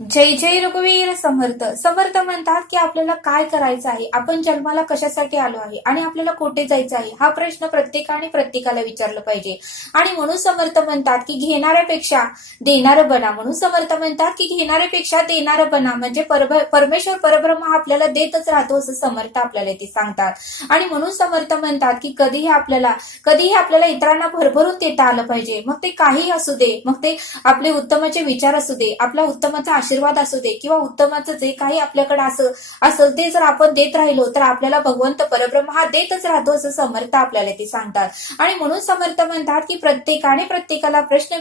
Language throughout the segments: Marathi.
जय जय रघुवीर समर्थ. समर्थ म्हणतात की आपल्याला काय करायचं आहे, आपण जन्माला कशासाठी आलो आहे आणि आपल्याला कुठे जायचं आहे, हा प्रश्न प्रत्येकाने प्रत्येकाला विचारला पाहिजे. आणि म्हणून समर्थ म्हणतात की घेणाऱ्यापेक्षा देणारं बना. म्हणून समर्थ म्हणतात की घेणाऱ्यापेक्षा देणारं बना, म्हणजे परमेश्वर परब्रह्म आपल्याला देतच राहतो असं समर्थ आपल्याला ते सांगतात. आणि म्हणून समर्थ म्हणतात की कधीही आपल्याला इतरांना भरभरून देता आलं पाहिजे. मग ते काही असू दे, मग ते आपले उत्तमाचे विचार असू दे, आपला उत्तमाचा आशीर्वाद असू दे, किंवा उत्तमाचं जे काही आपल्याकडे असेल ते जर आपण देत राहिलो तर आपल्याला भगवंत परब्रह्म हा देतच राहतो असं समर्थ आपल्याला ते सांगतात. आणि म्हणून समर्थ म्हणतात की प्रत्येकाने प्रत्येकाला प्रश्न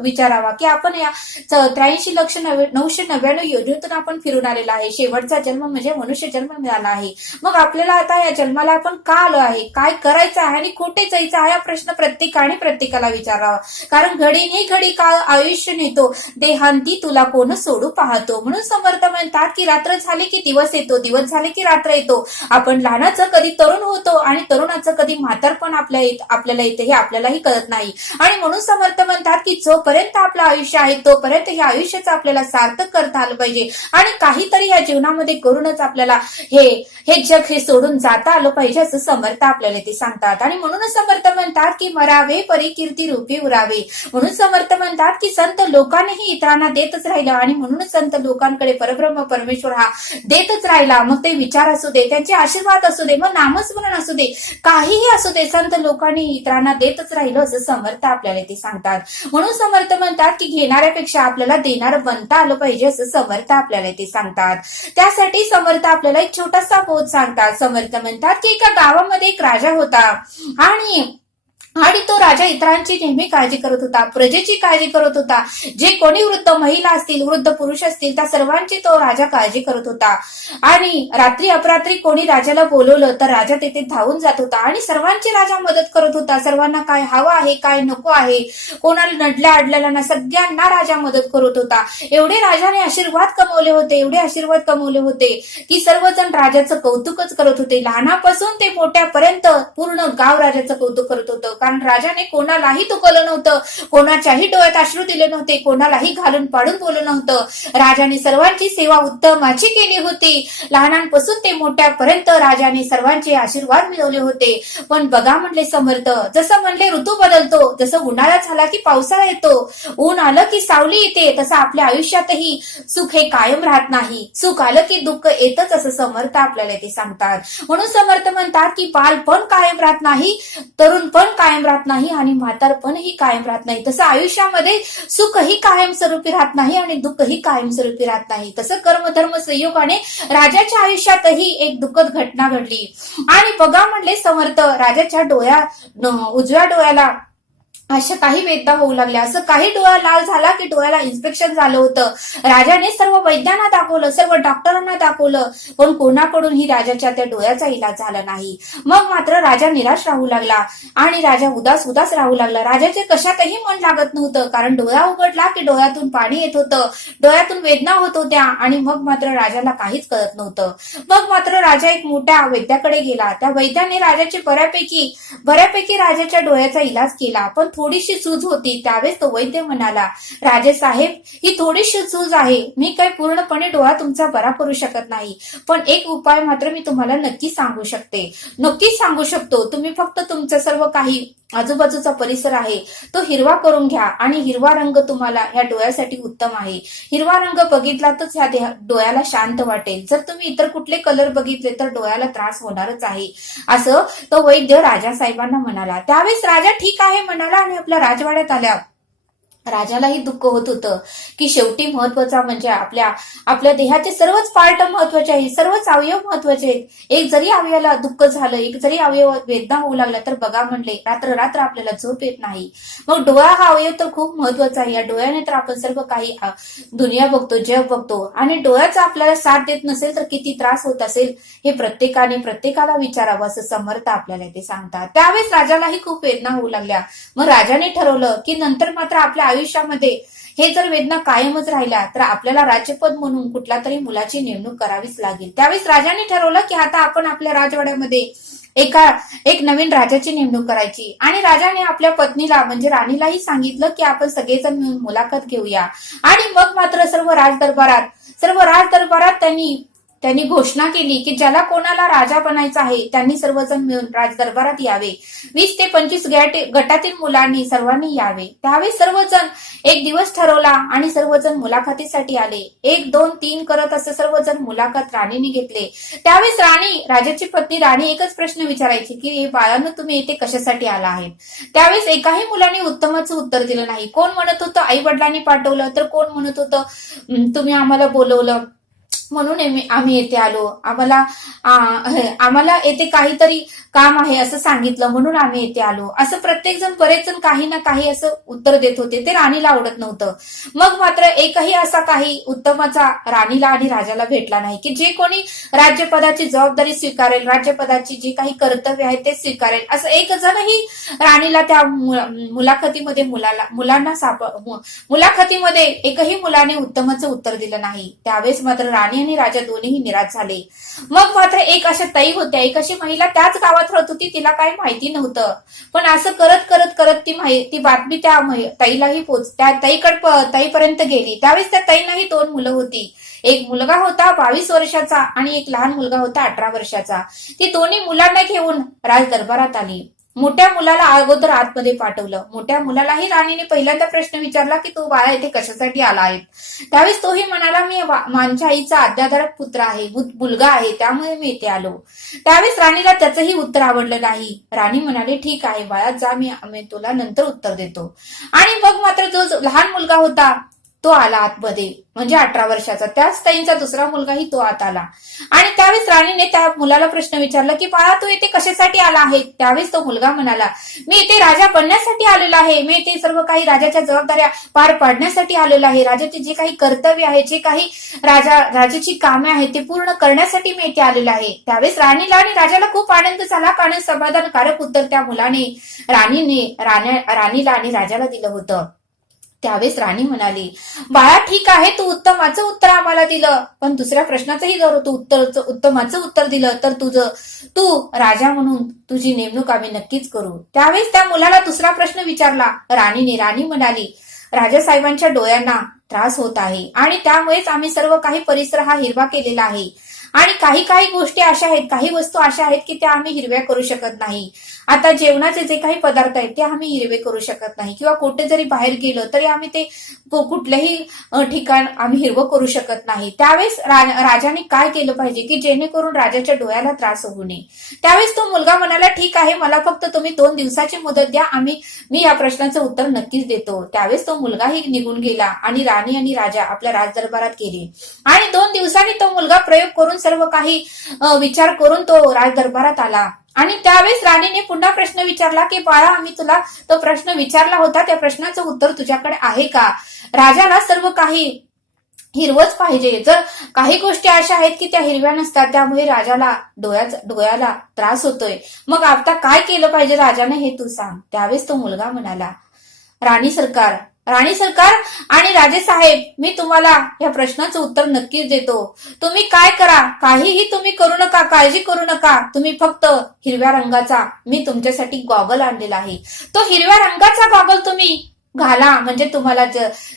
विचारावा की आपण या 83,999 योजनेतून आपण फिरून आलेला आहे. शेवटचा जन्म म्हणजे मनुष्य जन्म मिळाला आहे. मग आपल्याला आता या जन्माला आपण का आलो आहे, काय करायचं आहे आणि कुठे जायचं आहे, हा प्रश्न प्रत्येकाने प्रत्येकाला विचारावा. कारण घडी नाही घडी काळ आयुष्य नेतो, देहांती तुला कोण सोडू पाहतो. म्हणून समर्थ म्हणतात की रात्र झाली की दिवस येतो, दिवस झाले की रात्र येतो. आपण लहानाचं कधी तरुण होतो आणि तरुणाचं कधी म्हातारपण आपल्याला येते हे आपल्यालाही कळत नाही. आणि म्हणून समर्थ म्हणतात की जोपर्यंत आपलं आयुष्य आहे तोपर्यंत हे आयुष्याचं आपल्याला सार्थक करता आलं पाहिजे आणि काहीतरी या जीवनामध्ये करूनच आपल्याला हे जग हे सोडून जाता आलं पाहिजे असं समर्थ आपल्याला ते सांगतात. आणि म्हणूनच समर्थ म्हणतात की मरावे परी कीर्ती रूपी उरावे. म्हणून समर्थ म्हणतात की संत लोकांनीही इतरांना देतच राहिला आणि म्हणूनच संत लोकांकडे परब्रह्म परमेश्वर हा देतच राहिला. मग ते विचार असू दे, त्यांचे आशीर्वाद असू दे, मग नामस्मरण असू दे, काहीही असू दे, संत लोकांनी इतरांना देतच राहिलं असं समर्थ आपल्याला ते सांगतात. म्हणून समर्थ म्हणतात की घेणाऱ्यापेक्षा आपल्याला देणारं बनता आलं पाहिजे असं समर्थ आपल्याला ते सांगतात. त्यासाठी समर्थ आपल्याला एक छोटासा बोध सांगतात. समर्थ म्हणतात की एका गावामध्ये एक राजा होता आणि तो राजा इतरांची नेहमी काळजी करत होता, प्रजेची काळजी करत होता. जे कोणी वृद्ध महिला असतील, वृद्ध पुरुष असतील, त्या सर्वांची तो राजा काळजी करत होता. आणि रात्री अपरात्री कोणी राजाला बोलवलं तर राजा तेथे धावून जात होता आणि सर्वांची राजा मदत करत होता. सर्वांना काय हवं आहे, काय नको आहे, कोणाला नडल्या अडलेल्यांना सगळ्यांना राजा मदत करत होता. एवढे राजाने आशीर्वाद कमवले होते की सर्वजण राजाचं कौतुकच करत होते. लहानापासून ते मोठ्यापर्यंत पूर्ण गाव राजाचं कौतुक करत होतं. कारण राजाने कोणालाही दुखवलं नव्हतं, कोणाच्याही डोळ्यात अश्रू दिले नव्हते, कोणालाही घालून पाडून बोललं नव्हतं. राजाने सर्वांची सेवा उत्तमाची केली होती. लहानांपासून ते मोठ्यापर्यंत राजाने सर्वांचे आशीर्वाद मिळवले होते. पण बघा म्हणले समर्थ, जसं म्हणले ऋतू बदलतो, जसं उन्हाळा झाला की पावसाळा येतो, ऊन आलं की सावली येते, तसं आपल्या आयुष्यातही सुख हे कायम राहत नाही. सुख आलं की दुःख येतच असं समर्थ आपल्याला ते सांगतात. म्हणून समर्थ म्हणतात की बालपण कायम राहत नाही, तरुण पण कायम राहत नाही आणि म्हातारपणही कायम राहत नाही. तसं आयुष्यामध्ये सुखही कायमस्वरूपी राहत नाही आणि दुःखही कायमस्वरूपी राहत नाही. तसं कर्मधर्म संयोगाने राजाच्या आयुष्यातही एक दुःखद घटना घडली. आणि बघा म्हणले समर्थ, राजाच्या उजव्या डोळ्याला अशा काही वेदना होऊ लागल्या. असं काही डोळा लाल झाला की डोळ्याला इन्फेक्शन झालं होतं. राजाने सर्व वैद्यांना दाखवलं, सर्व डॉक्टरांना दाखवलं, पण कोणाकडूनही राजाच्या त्या डोळ्याचा इलाज झाला नाही. मग मात्र राजा निराश राहू लागला आणि राजा उदास राहू लागला. राजाचे कशातही मन लागत नव्हतं, कारण डोळा उघडला की डोळ्यातून पाणी येत होतं, डोळ्यातून वेदना होत होत्या आणि मग मात्र राजाला काहीच कळत नव्हतं. मग मात्र राजा एक मोठ्या वैद्याकडे गेला. त्या वैद्याने राजाचे बऱ्यापैकी राजाच्या डोळ्याचा इलाज केला, पण थोडीशी सूज होती. त्यावेळेस तो वैद्य म्हणाला, राजे साहेब, ही थोडीशी सूज आहे, मी काही पूर्णपणे डोळा तुमचा बरा करू शकत नाही, पण एक उपाय मात्र मी तुम्हाला नक्कीच सांगू शकतो. तुम्ही फक्त तुमचं सर्व काही आजूबाजूचा परिसर आहे तो हिरवा करून घ्या आणि हिरवा रंग तुम्हाला ह्या डोळ्यासाठी उत्तम आहे. हिरवा रंग बघितला तर ह्या डोळ्याला शांत वाटेल. जर तुम्ही इतर कुठले कलर बघितले तर डोळ्याला त्रास होणारच आहे, असं तो वैद्य राजा साहेबांना म्हणाला. त्यावेळेस राजा ठीक आहे म्हणाला आणि आपल्या राजवाड्यात आल्या. राजालाही दुःख होत होतं की शेवटी महत्वाचा म्हणजे आपल्या देहाचे सर्वच पार्ट महत्वाचे आहेत, सर्वच अवयव महत्वाचे आहेत. एक जरी अवयवाला दुःख झालं, एक जरी अवयव वेदना होऊ लागला तर बघा म्हणले रात्र आपल्याला झोप येत नाही. मग डोळा हा अवयव तर खूप महत्वाचा आहे. या डोळ्याने तर आपण सर्व काही दुनिया बघतो, जग बघतो, आणि डोळ्याचा आपल्याला साथ देत नसेल तर किती त्रास होत असेल हे प्रत्येकाला विचारावं असं समर्थ आपल्याला ते सांगतात. त्यावेळेस राजालाही खूप वेदना होऊ लागल्या. मग राजाने ठरवलं की नंतर मात्र आपल्या आयुष्यामध्ये हे जर वेदना कायमच राहिल्या तर आपल्याला राज्यपद म्हणून कुठल्या तरी मुलाची नेमणूक करावीच लागेल. त्यावेळेस राजाने ठरवलं की आता आपण आपल्या राजवाड्यामध्ये एक नवीन राजाची नेमणूक करायची. आणि राजाने आपल्या पत्नीला म्हणजे राणीलाही सांगितलं की आपण सगळेजण मिळून मुलाखत घेऊया. आणि मग मात्र सर्व राजदरबारात त्यांनी घोषणा केली की ज्याला कोणाला राजा बनायचं आहे त्यांनी सर्वजण मिळून राजदरबारात यावे. 20 ते 25 गटातील मुलांनी सर्वांनी यावे. त्यावेळी सर्वजण एक दिवस ठरवला आणि सर्वजण मुलाखतीसाठी आले. 1, 2, 3 करत असे सर्वजण मुलाखत राणीने घेतले. त्यावेळेस राजाची पत्नी राणी एकच प्रश्न विचारायची की बाळांनो तुम्ही इथे कशासाठी आला आहेत. त्यावेळेस एकाही मुलाने उत्तमाचं उत्तर दिलं नाही. कोण म्हणत होतं आई वडिलांनी पाठवलं, तर कोण म्हणत होतं तुम्ही आम्हाला बोलवलं म्हणून आम्ही येथे आलो, आम्हाला येथे काहीतरी काम आहे असं सांगितलं म्हणून आम्ही येथे आलो, असं प्रत्येक जण बरेच जण काही ना काही असं उत्तर देत होते. ते राणीला आवडत नव्हतं. मग मात्र एकही असा काही उत्तमाचा राणीला आणि राजाला भेटला नाही की जे कोणी राज्यपदाची जबाबदारी स्वीकारेल, राज्यपदाची जी काही कर्तव्य आहे ते स्वीकारेल. असं एक जणही राणीला त्या मुलाखतीमध्ये एकही मुलाने उत्तमाचं उत्तर दिलं नाही. त्यावेळेस मात्र राणी आणि राजा दोन्ही निराश झाले. मग मात्र एक अशा ताई होत्या, एक अशी महिला त्याच गावात राहत होती. तिला काही माहिती नव्हतं, पण असं करत ती बातमी त्या ताईलाही त्या ताईपर्यंत गेली. त्यावेळेस त्या ताईलाही 2 मुलं होती. एक मुलगा होता 22 वर्षाचा आणि एक लहान मुलगा होता 18 वर्षाचा. ती दोन्ही मुलांना घेऊन राजदरबारात आली. मोठ्या मुलाला अगोदर आतमध्ये पाठवलं. मोठ्या मुलालाही राणीने पहिल्यांदा प्रश्न विचारला की तू बाळा इथे कशासाठी आला आहे. त्यावेळेस तोही म्हणाला मी माझ्या आईचा आज्ञाधारक पुत्र आहे, मुलगा आहे, त्यामुळे मी इथे आलो. त्यावेळेस राणीला त्याचंही उत्तर आवडलं नाही. राणी म्हणाली ठीक आहे बाळा जा, मी तुला नंतर उत्तर देतो. आणि मग मात्र जो लहान मुलगा होता तो आला आतमध्ये, म्हणजे 18 वर्षाचा. त्याच ताईंचा दुसरा मुलगाही तो आत आला. आणि त्यावेळेस राणीने त्या मुलाला प्रश्न विचारला की बाळा तू इथे कशासाठी आला आहे. त्यावेळेस तो मुलगा म्हणाला मी इथे राजा बनण्यासाठी आलेला आहे, मी इथे सर्व काही राजाच्या जबाबदाऱ्या पार पाडण्यासाठी आलेला आहे, राजाचे जे काही कर्तव्य आहे, जे काही राजाची कामे आहेत ते पूर्ण करण्यासाठी मी इथे आलेला आहे. त्यावेळेस राणीला आणि राजाला खूप आनंद झाला, कारण समाधानकारक उत्तर त्या राणीला आणि राजाला दिलं होतं. त्यावेळेस राणी म्हणाली बाळा ठीक आहे तू उत्तमाचं उत्तर आम्हाला दिलं, पण दुसऱ्या प्रश्नाचंही जर तू उत्तमाचं उत्तर दिलं तर तू राजा म्हणून तुझी नेमणूक आम्ही नक्कीच करू. त्यावेळेस त्या मुलाला दुसरा प्रश्न विचारला राणीने. राणी म्हणाली राजासाहेबांच्या डोळ्यांना त्रास होत आहे आणि त्यामुळेच आम्ही सर्व काही परिसर हा हिरवा केलेला आहे. आणि काही गोष्टी अशा आहेत, काही वस्तू अशा आहेत की त्या आम्ही हिरव्या करू शकत नाही. आता जेवणाचे जे काही पदार्थ आहेत ते आम्ही हिरवे करू शकत नाही, किंवा कुठे जरी बाहेर गेलो तरी आम्ही ते कुठल्याही ठिकाण आम्ही हिरवं करू शकत नाही. त्यावेळेस राजाने काय केलं पाहिजे की जेणेकरून राजाच्या डोळ्याला त्रास होऊ नये. त्यावेळेस तो मुलगा म्हणाला ठीक आहे मला फक्त तुम्ही 2 दिवसाची मुदत द्या, मी या प्रश्नाचं उत्तर नक्कीच देतो. त्यावेळेस तो मुलगाही निघून गेला आणि राणी आणि राजा आपल्या राजदरबारात गेले. आणि 2 दिवसांनी तो मुलगा प्रयोग करून सर्व काही विचार करून तो राजदरबारात आला. आणि त्यावेळेस राणीने पुन्हा प्रश्न विचारला की बाळा आम्ही तुला तो प्रश्न विचारला होता, त्या प्रश्नाचं उत्तर तुझ्याकडे आहे का. राजाला सर्व काही हिरवच पाहिजे. जर काही गोष्टी अशा आहेत की त्या हिरव्या नसतात, त्यामुळे राजाला डोळ्याला त्रास होतोय, मग आता काय केलं पाहिजे राजाने हे तू सांग. त्यावेळेस तो मुलगा म्हणाला राणी सरकार आणि राजेसाहेब मी तुम्हाला या प्रश्नाचं उत्तर नक्कीच देतो. तुम्ही काय करा, काहीही तुम्ही करू नका, काळजी करू नका. तुम्ही फक्त हिरव्या रंगाचा मी तुमच्यासाठी गॉगल आणलेला आहे, तो हिरव्या रंगाचा गॉगल तुम्ही घाला, म्हणजे तुम्हाला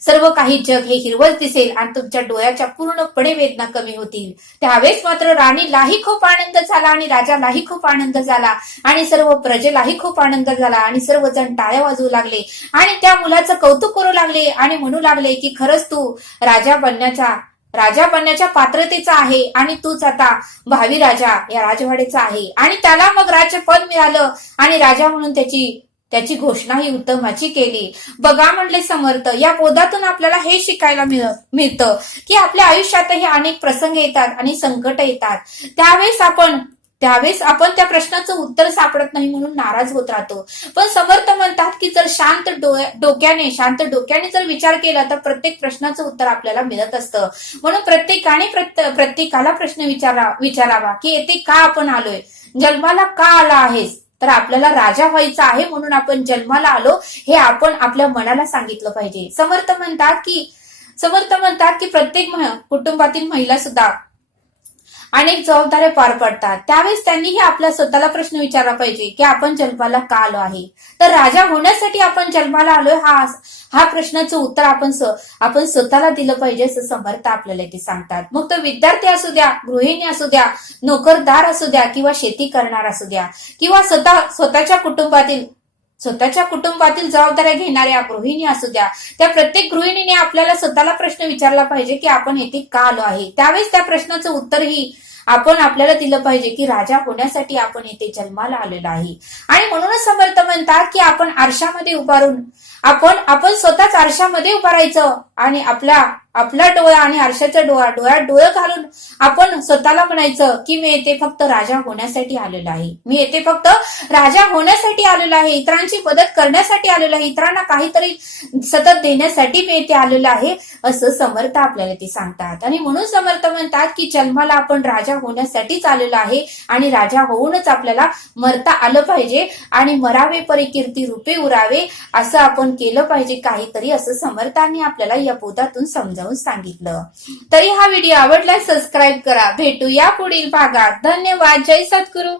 सर्व काही जग हे हिरवच दिसेल आणि तुमच्या डोळ्याच्या पूर्णपणे वेदना कमी होतील. त्यावेळेस मात्र राणीलाही खूप आनंद झाला आणि राजालाही खूप आनंद झाला आणि सर्व प्रजेलाही खूप आनंद झाला आणि सर्वजण टाळ्या वाजवू लागले आणि त्या मुलाचं कौतुक करू लागले आणि म्हणू लागले की खरंच तू राजा बनण्याच्या पात्रतेचा आहे आणि तूच आता भावी राजा या राजवाड्याचा आहे. आणि त्याला मग राज्यपद मिळालं आणि राजा म्हणून त्याची घोषणा ही उत्तमाची केली. बघा म्हणले समर्थ, या बोधातून आपल्याला हे शिकायला मिळतं की आपल्या आयुष्यातही अनेक प्रसंग येतात आणि संकट येतात. त्यावेळेस आपण त्या प्रश्नाचं उत्तर सापडत नाही म्हणून नाराज होत राहतो. पण समर्थ म्हणतात की जर शांत डोक्याने जर विचार केला तर प्रत्येक प्रश्नाचं उत्तर आपल्याला मिळत असतं. म्हणून प्रत्येकाला प्रश्न विचारावा की येथे का आपण आलोय, जन्माला का आला आहेस, तर आपल्याला राजा व्हायचं आहे म्हणून आपण जन्माला आलो हे आपण आपल्या मनाला सांगितलं पाहिजे. समर्थ म्हणतात की प्रत्येक कुटुंबातील महिला सुद्धा अनेक जबाबदाऱ्या पार पडतात. त्यावेळेस त्यांनीही आपल्या स्वतःला प्रश्न विचारला पाहिजे की आपण जन्माला का आलो आहे. तर राजा होण्यासाठी आपण जन्माला आलोय हा प्रश्नाचं उत्तर आपण स्वतःला दिलं पाहिजे असं समर्थ आपल्याला इथे सांगतात. मग तो विद्यार्थी असू द्या, गृहिणी असू द्या, नोकरदार असू द्या किंवा शेती करणार असू द्या किंवा स्वतःच्या कुटुंबातील जबाबदाऱ्या घेणाऱ्या गृहिणी असू द्या, त्या प्रत्येक गृहिणीने आपल्याला स्वतःला प्रश्न विचारला पाहिजे की आपण येथे का आलो आहे. त्यावेळेस त्या प्रश्नाचं उत्तरही आपण आपल्याला दिलं पाहिजे की राजा होण्यासाठी आपण येथे जन्माला आलेलो आहे. आणि म्हणूनच समर्थ म्हणतात की आपण आरशामध्ये उभारून आपण स्वतःच आरशामध्ये उभारायचं आणि आपला डोळा आणि आरशाचा डोळ्यात डोळं घालून आपण स्वतःला म्हणायचं की मी येथे फक्त राजा होण्यासाठी आलेलो आहे. मी येथे फक्त राजा होण्यासाठी आलेलो आहे, इतरांची मदत करण्यासाठी आलेलो आहे, इतरांना काहीतरी सतत देण्यासाठी मी येथे आलेलो आहे असं समर्थ आपल्याला ते सांगतात. आणि म्हणून समर्थ म्हणतात की जन्माला आपण राजा होण्यासाठीच आलेलो आहे आणि राजा होऊनच आपल्याला मरता आलं पाहिजे आणि मरावे परी कीर्ती रूपे उरावे असं आपण केलं पाहिजे काहीतरी असं समर्थांनी आपल्याला या बोधातून समजावून सांगितलं. तरी हा व्हिडिओ आवडल्यास सबस्क्राईब करा. भेटू या पुढील भागात. धन्यवाद. जय सद्गुरू.